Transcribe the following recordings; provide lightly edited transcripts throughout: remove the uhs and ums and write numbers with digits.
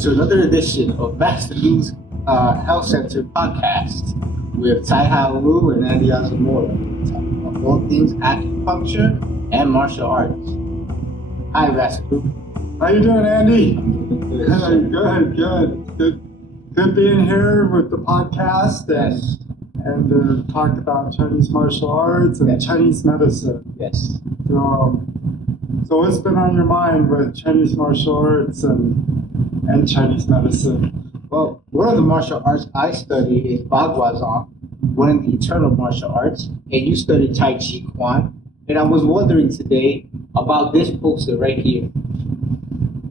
to another edition of Master Lou's Health Center podcast with Tai Hao Lu and Andy Azamora, talking about all things acupuncture and martial arts. Hi, Master Lou. How you doing, Andy? Good. Good being here with the podcast Yes. and talk about Chinese martial arts and Yes. Chinese medicine. Yes. So what's been on your mind with Chinese martial arts and Chinese medicine? Well, one of the martial arts I study is Baghuazhang, one of the eternal martial arts, and you study Tai Chi Chuan. And I was wondering today about this poster right here.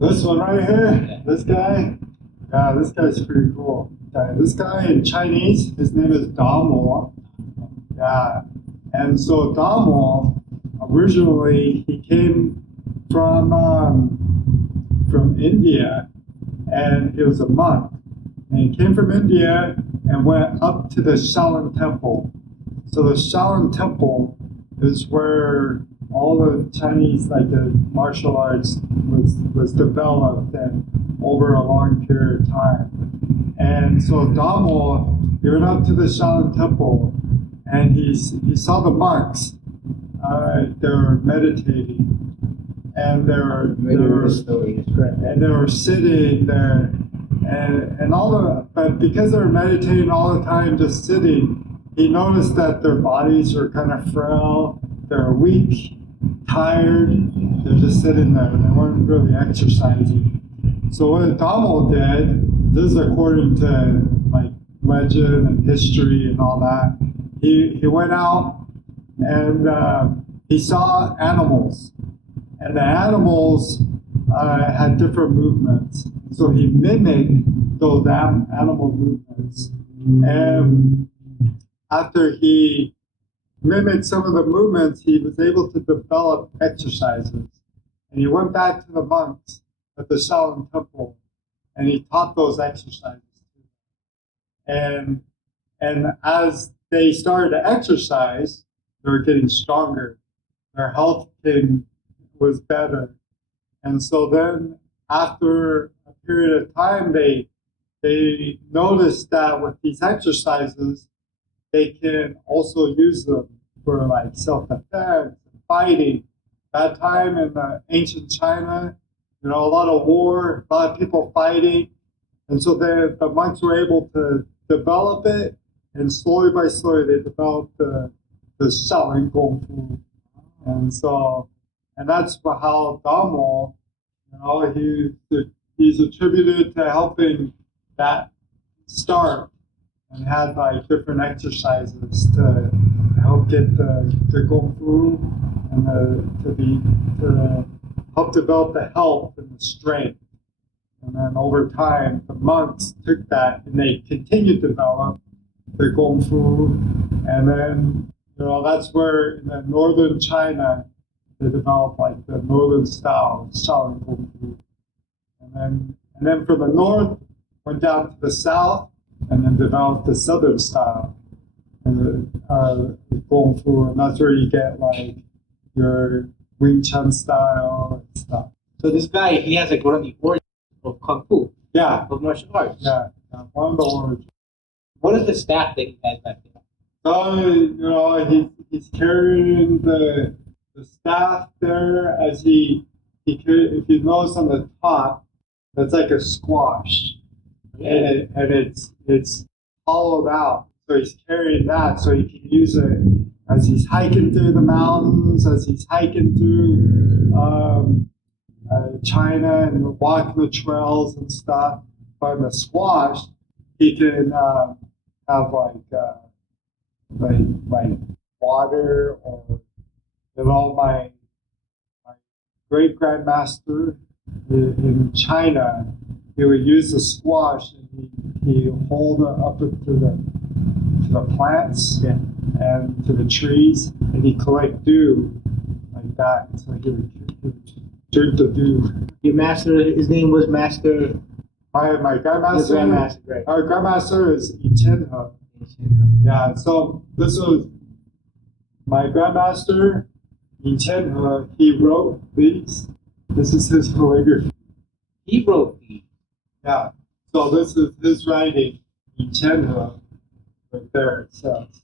This one right here, Yeah. this guy, yeah, this guy's pretty cool. Okay, this guy in Chinese, his name is Damo. Yeah, and so Damo, originally he came from India, and he was a monk. And he came from India and went up to the Shaolin Temple. So the Shaolin Temple is where all the Chinese, like the martial arts, was developed and over a long period of time. And so Damo, he went up to the Shaolin Temple, and he saw the monks. They were meditating, and they were sitting there, but because they were meditating all the time, just sitting, he noticed that their bodies were kind of frail, they were weak, tired, they're just sitting there, they weren't really exercising. So what Damo did, this is according to like legend and history and all that, he went out and he saw animals, and the animals had different movements. So he mimicked those animal movements. And after he mimicked some of the movements, he was able to develop exercises. And he went back to the monks at the Shaolin Temple, and he taught those exercises to them. And as they started to exercise, they were getting stronger. Their health was better. And so then after a period of time, they noticed that with these exercises, they can also use them for like self-defense and fighting. That time in the ancient China, a lot of war, a lot of people fighting. And so the monks were able to develop it, and slowly by slowly they developed the Shaolin Kung Fu. And that's how Damo, he's attributed to helping that start, and had like different exercises to help get the Kung Fu and to help develop the health and the strength. And then over time, the monks took that and they continued to develop the Kung Fu. And then, that's where in the northern China, they developed like the northern style, Shaolin Kung Fu. And then from the north, went down to the south, and then developed the southern style, and the Kung Fu. And that's where you get like your Wing Chun style and stuff. So this guy, he has one of the origins of Kung Fu, Yeah, of martial arts. yeah, one of the origins. What is the staff that he has back there? So, he's carrying the staff there as he could. If you notice on the top, that's like a squash, and it's hollowed out. So he's carrying that so he can use it as he's hiking through the mountains, as he's hiking through China and walking the trails and stuff. But in the squash, he can have like water, or my great grandmaster in China, he would use the squash and he hold it up to the plants, Yeah. and to the trees, and he collect dew like that. So he would drink the dew. Your master, his name was Master. My Your grandmaster, grandmaster, right? our grandmaster is Ichenhe. Yeah, so this was my grandmaster, Ichenhe. He wrote these. This is his calligraphy. He wrote these. Yeah. So this is his writing, 以前的 right there it says.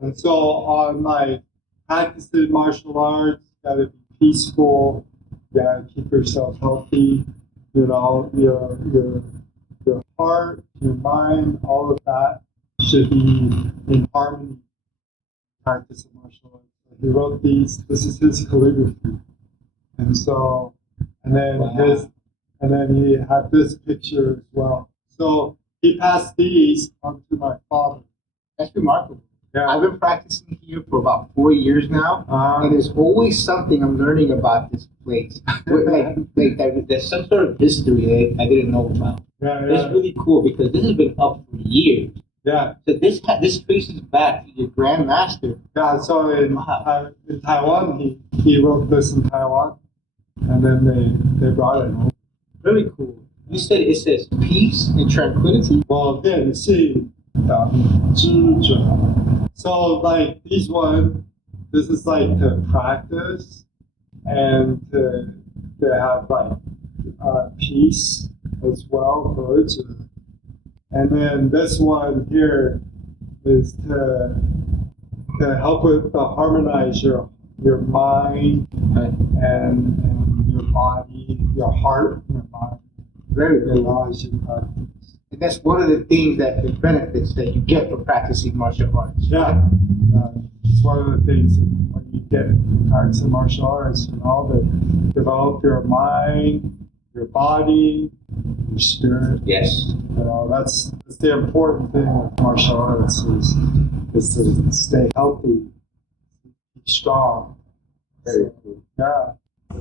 And so on like practicing martial arts, gotta be peaceful, gotta keep yourself healthy, you know, your heart, your mind, all of that should be in harmony practicing martial arts. So he wrote these, this is his calligraphy. And so and then he had this picture as well. So he passed these on to my father. That's remarkable. Yeah. I've been practicing here for about 4 years now, and there's always something I'm learning about this place. There's some sort of history that I didn't know about. Yeah, It's really cool because this has been up for years. yeah. So this traces back to your grandmaster. Yeah, so in Taiwan, he wrote this in Taiwan, and then they brought it home. Really cool. You said it says peace and tranquility. Well, then see, so like these one, this is like to practice and to have like peace as well, good. And then this one here is to help with harmonize your mind and your body, your heart, your mind. Very good. Allows you to practice. And that's one of the things that the benefits that you get from practicing martial arts. Yeah, it's one of the things that when you get practicing martial arts, you know, to develop your mind, your body, your spirit. Yes. You know, that's the important thing with martial arts is to stay healthy, be strong. Very cool. Yeah.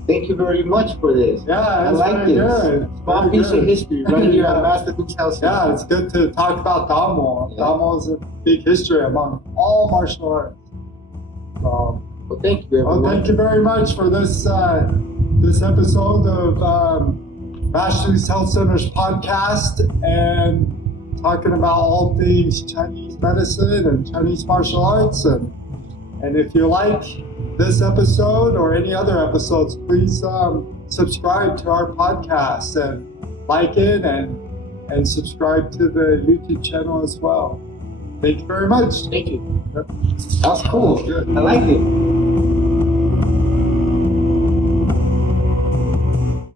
Thank you very much for this. Yeah, I it's like very this. good. Small Very piece good. of history right here Yeah. at Master Luke's house. Yeah, it's good to talk about Damo. Yeah. Damo is a big history among all martial arts. So, Well, thank you, everyone. well, thank you very much for this this episode of Mastery's Health Center's podcast and talking about all things Chinese medicine and Chinese martial arts. And if you like this episode or any other episodes, please subscribe to our podcast and like it and subscribe to the YouTube channel as well. Thank you very much. Thank you. That was cool. Good. I liked it.